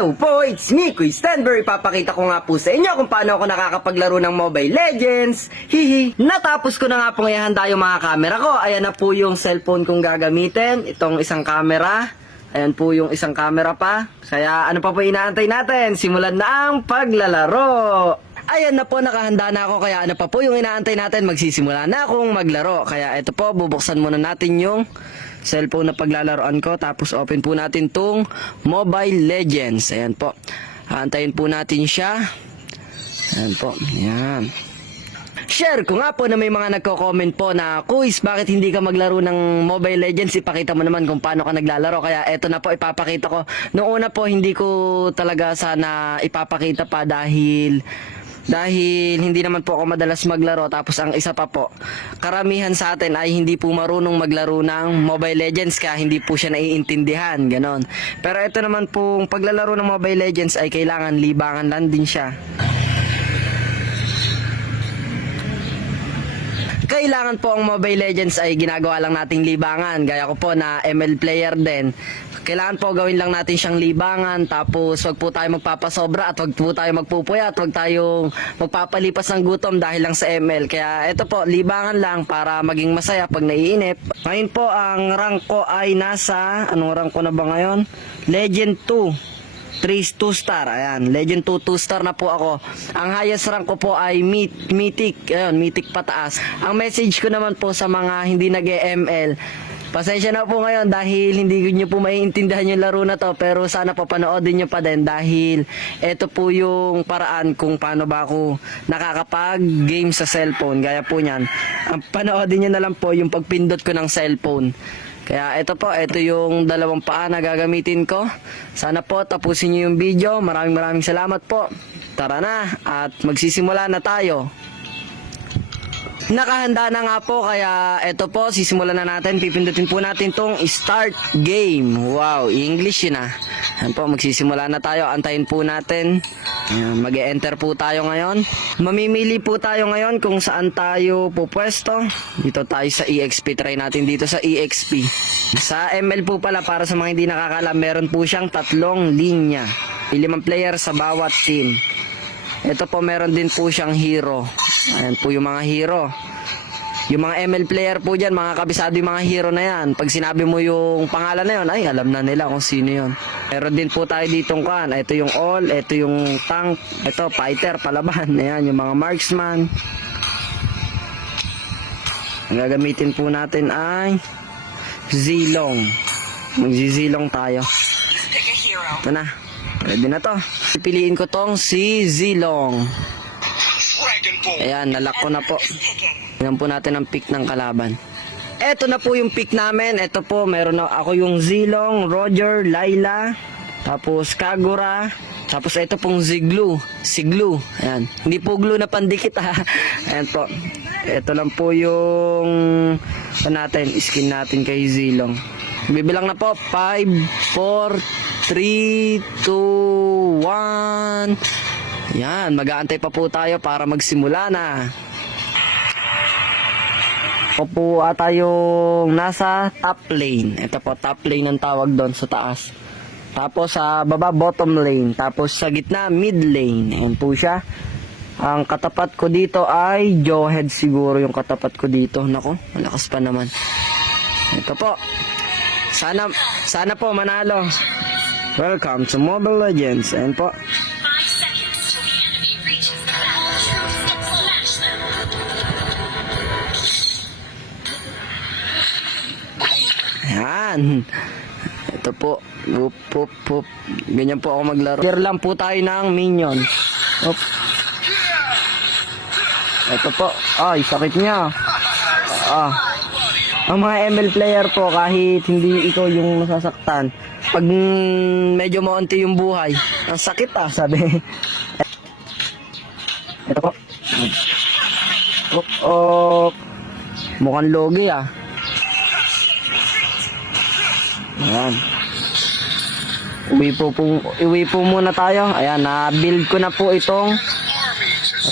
Hello po, it's me, Kuy Stanbury. Papakita ko nga po sa inyo kung paano ako nakakapaglaro ng Mobile Legends. Hihi. Natapos ko na nga pong ihanda yung mga camera ko. Ayan na po yung cellphone kong gagamitin. Itong isang camera. Ayan po yung isang camera pa. Kaya ano pa po inaantay natin? Simulan na ang paglalaro. Ayan na po, nakahanda na ako. Kaya ano pa po yung inaantay natin? Magsisimula na akong maglaro. Kaya ito po, bubuksan muna natin yung cellphone na paglalaroan ko. Tapos open po natin tong Mobile Legends. Ayan po. Aantayin po natin siya. Ayan po. Ayan. Share ko nga po na may mga nagko-comment po na, Kuis, bakit hindi ka maglaro ng Mobile Legends? Ipakita mo naman kung paano ka naglalaro. Kaya eto na po, ipapakita ko. Noong una po, hindi ko talaga sana ipapakita pa dahil hindi naman po ako madalas maglaro. Tapos ang isa pa po, karamihan sa atin ay hindi po marunong maglaro ng Mobile Legends, kaya hindi po siya naiintindihan, ganon. Pero ito naman pong paglalaro ng Mobile Legends ay kailangan libangan lang din siya. Kailangan po ang Mobile Legends ay ginagawa lang nating libangan. Gaya ko po na ML player din. Kailangan po gawin lang natin siyang libangan. Tapos wag po tayo magpapasobra at wag po tayo magpupuya at wag tayong magpapalipas ng gutom dahil lang sa ML. Kaya ito po, libangan lang para maging masaya pag naiinip. Ngayon po ang rank ko ay nasa, anong rank ko na ba ngayon? Legend 2. 2 star, ayan, Legend 2 star na po ako. Ang highest rank ko po ay Mythic, ayun, Mythic pataas. Ang message ko naman po sa mga hindi nag-ML, pasensya na po ngayon dahil hindi nyo po maiintindihan yung laro na to, pero sana papanoodin nyo pa din dahil ito po yung paraan kung paano ba ako nakakapag-game sa cellphone. Gaya po nyan, ang panoodin nyo na lang po yung pagpindot ko ng cellphone. Kaya ito po, ito yung dalawang paa na gagamitin ko. Sana po tapusin nyo yung video. Maraming salamat po. Tara na at magsisimula na tayo. Nakahanda na nga po, kaya ito po, sisimulan na natin. Pipindutin po natin tong start game. Wow, English yun ah. Ayan po, magsisimula na tayo. Antayin po natin. Mag-e-enter po tayo ngayon. Mamimili po tayo ngayon kung saan tayo pupwesto. Dito tayo sa EXP. Try natin dito sa EXP. Sa ML po pala, para sa mga hindi nakakalam, meron po siyang 3 linya. 5 player sa bawat team. Ito po, meron din po siyang hero. Ayan po yung mga hero. Yung mga ML player po dyan, mga kabisado yung mga hero na yan. Pag sinabi mo yung pangalan na yun, ay alam na nila kung sino yun. Meron din po tayo ditong kan. Ito yung all, ito yung tank, ito fighter, palaban. Ayan, yung mga marksman. Ang gagamitin po natin ay Zilong. Magzizilong tayo. Ito na. Ready na to. Pipiliin ko tong si Zilong. Ayan, nalock ko na po. Tingnan po natin ang pick ng kalaban. Eto na po yung pick namin. Eto po, meron na ako yung Zilong, Roger, Layla, tapos Kagura, tapos ito pong Siglu. Ayan. Hindi po glue na pandikit ha. Ayan po. Ito lang po yung skin natin kay Zilong. Bibilang na po. 5, 4, 3, 2, 1. Yan, mag-aantay pa po tayo para magsimula na. Ako po ata yung nasa top lane. Ito po, top lane ang tawag doon sa taas. Tapos sa baba, bottom lane. Tapos sa gitna, mid lane. Ayan po siya. Ang katapat ko dito ay Jawhead siguro yung katapat ko dito. Nako, malakas pa naman. Ito po. Sana po manalo. Welcome to Mobile Legends. Ayan po. Ayan. Ito po. Up. Ganyan po ako maglaro. Clear lang po tayo ng minion. Up. Ito po. Ay, sakit niya. Ang mga ML player po, kahit hindi ikaw yung masasaktan, pag medyo maunti yung buhay, ang sakit sabi. Ito po. Up. Mukhang logi Ayan. Uwi po muna tayo. Ayan, na-build ko na po itong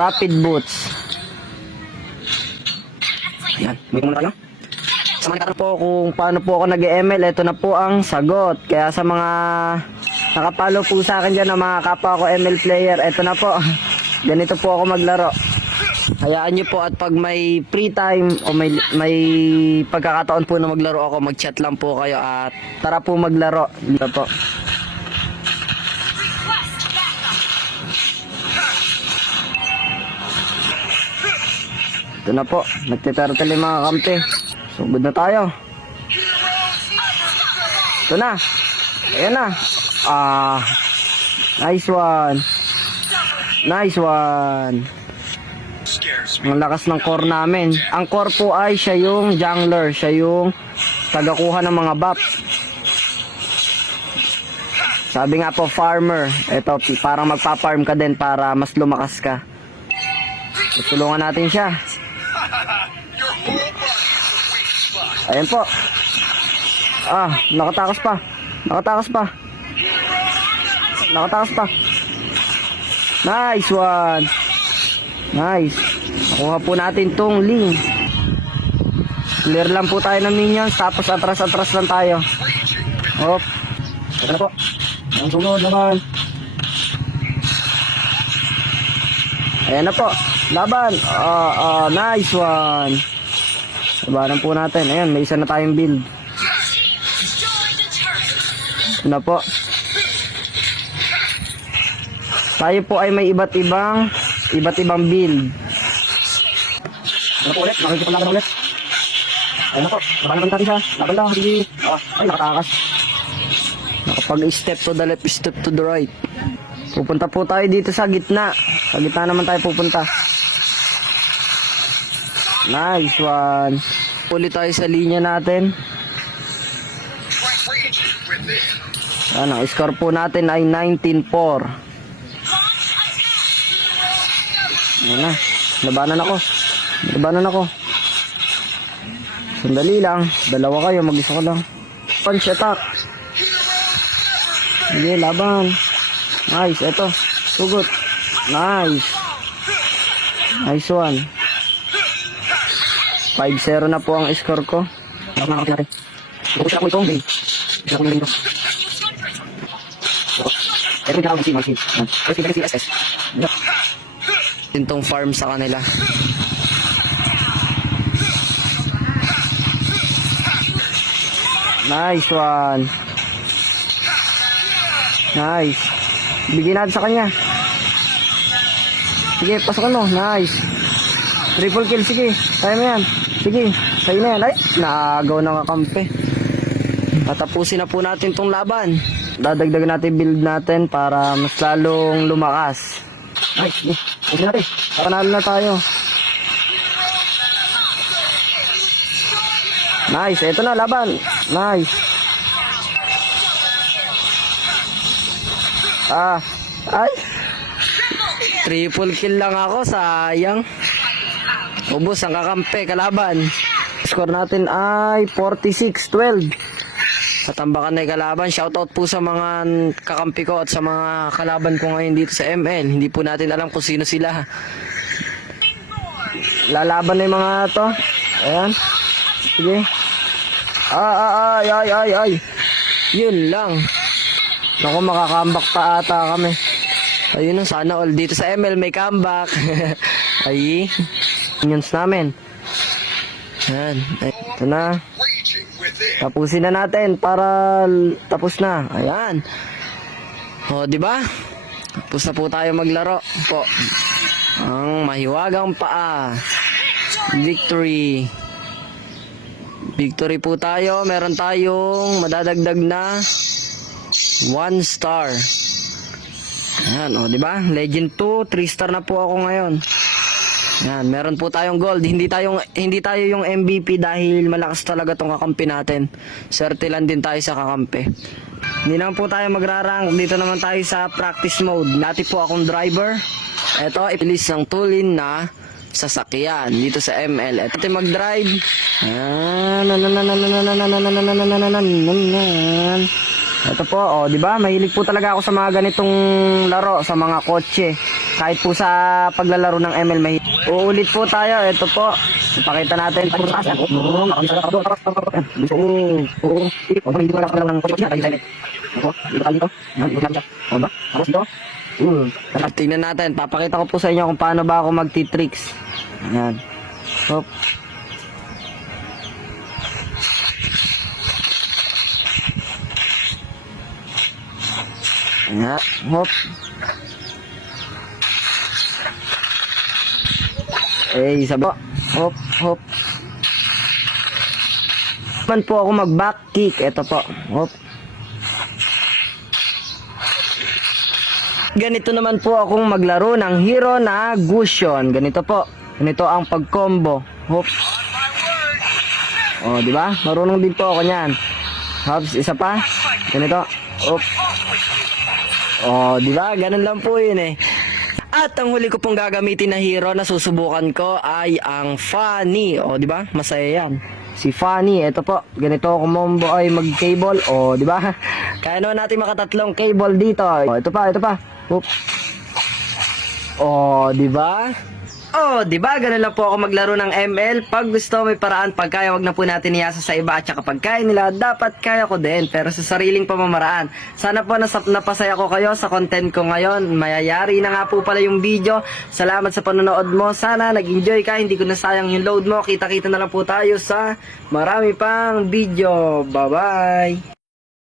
rapid boots. Ayan, uwi muna tayo. Sa mga po kung paano po ako nag-ML, ito na po ang sagot. Kaya sa mga nakapalo po sa akin dyan ng mga kapwa ko ML player. Eto na po. Ganito po ako maglaro. Hayaan nyo po at pag may free time o may pagkakataon po na maglaro ako, mag-chat lang po kayo at tara po maglaro. Dito po. Ito na po, nagtiturtle yung mga kampi. Sugod na tayo. Ito na. Ayan na. Nice one. Nice one. Ang lakas ng core namin. Ang core po ay siya yung jungler. Siya yung tagakuha ng mga buff. Sabi nga po farmer. Ito, parang magpa-farm ka din para mas lumakas ka. Tutulungan natin siya. Ayan po. Nakatakas pa. Nakatakas pa. Nakatakas pa. Nice one. Nice. Nakuha po natin tong Ling. Clear lang po tayo ng minions. Tapos atras-atras lang tayo. Hop. Ito na po. Ang sunod naman. Ayan na po. Laban. Nice one. Labanan po natin. Ayan, may isa na tayong build. Ito na po. Tayo po ay may iba't ibang build. Ano po ulit? Nakikipaglaban ulit. Ayun na po. Labanan natin siya. Laban lang. Sige. Ay, nakatakas. Nakapag-step to the left, step to the right. Pupunta po tayo dito sa gitna. Sa gitna naman tayo pupunta. Nice one. Ulit tayo sa linya natin. Ang score po natin ay 19-4. Ayan na. Labanan ako. Labanan ako. Sandali lang. Dalawa kayo. Mag-isa ko lang. Punch attack. Sige, laban. Nice. Eto. Sugot. Nice. Nice one. 5-0 na po ang score ko. Nakakapin natin. Pupush ako itong game. Pupush ako yung game. Ito yung ground machine. SSS. Tintong farm sa kanila. Nice one. Nice. Bigyan natin sa kanya. Sige, pasokan mo. Nice. Triple kill, sige. Kaya mo yan. Sige, sa'yo na yan. Ay, naagaw na kakampi. Tatapusin na po natin tong laban. Dadagdagan natin build natin para mas lalong lumakas. Nice. Sige natin. Panalo na tayo. Nice. Ito na, laban. Nice. Ay. Triple kill lang ako. Sayang. Ubos ang kakampi, kalaban. Score natin ay 46-12. Katambakan na yung kalaban. Shoutout po sa mga kakampi ko at sa mga kalaban ko ngayon dito sa ML. Hindi po natin alam kung sino sila. Lalaban na yung mga to. Ayan. Sige. Ay. Yun lang. Naku, makakambak pa ata kami. Ayun na, sana all dito sa ML may comeback. Ay. Minions namin. Ayan. Ito na. Tapusin na natin para tapos na. Ayan. O, di ba? Tapos na po tayo maglaro po. Ang mahiwagang paa. Victory. Victory po tayo. Meron tayong madadagdag na 1 star. Ayan, o, di ba? Legend 2, 3 star na po ako ngayon. Yan, meron po tayong gold. Hindi tayo yung MVP dahil malakas talaga tong kakampi natin. Swerte lang din tayo sa kakampi. Hindi naman po tayo magrarank. Dito naman tayo sa practice mode. Dati po akong driver. Ito, ipilis ng tulin na sasakyan dito sa ML. Ito mag-drive. Ito po, oh, di ba? Mahilig po talaga ako sa mga ganitong laro, sa mga kotse. Kahit po sa paglalaro ng ML, uulit po tayo. Ito po, ipakita natin. At tingnan natin, papakita ko po sa inyo kung paano ba ako magti-tricks. Ayan. Hop. Ayan. Hop. Eh, isa po. Hop, hop. Man po ako mag-back kick. Ito po. Hop. Ganito naman po akong maglaro ng hero na Gusion. Ganito po. Ganito ang pag-combo. Hop. Oh, di ba? Marunong din po ako niyan. Hops, isa pa. Ganito. Hop. Oh, di ba? Ganun lang po 'yun eh. At ang huli ko pong gagamitin na hero na susubukan ko ay ang Fanny. O, di ba? Masaya yan. Si Fanny, ito po. Ganito ako combo ay mag-cable. O, di ba? Kaya naman natin makatatlong cable dito. O, ito pa, ito pa. Oop. O, di ba? Oh, di ba? Ganun lang po ako maglaro ng ML. Pag gusto, may paraan. Pag kaya, wag na po natin iyasa sa iba. At saka pag kaya nila, dapat kaya ko din. Pero sa sariling pamamaraan. Sana po napasaya ko kayo sa content ko ngayon. Mayayari na nga po pala yung video. Salamat sa panonood mo. Sana nag-enjoy ka. Hindi ko nasayang yung load mo. Kita-kita na lang po tayo sa marami pang video. Bye-bye!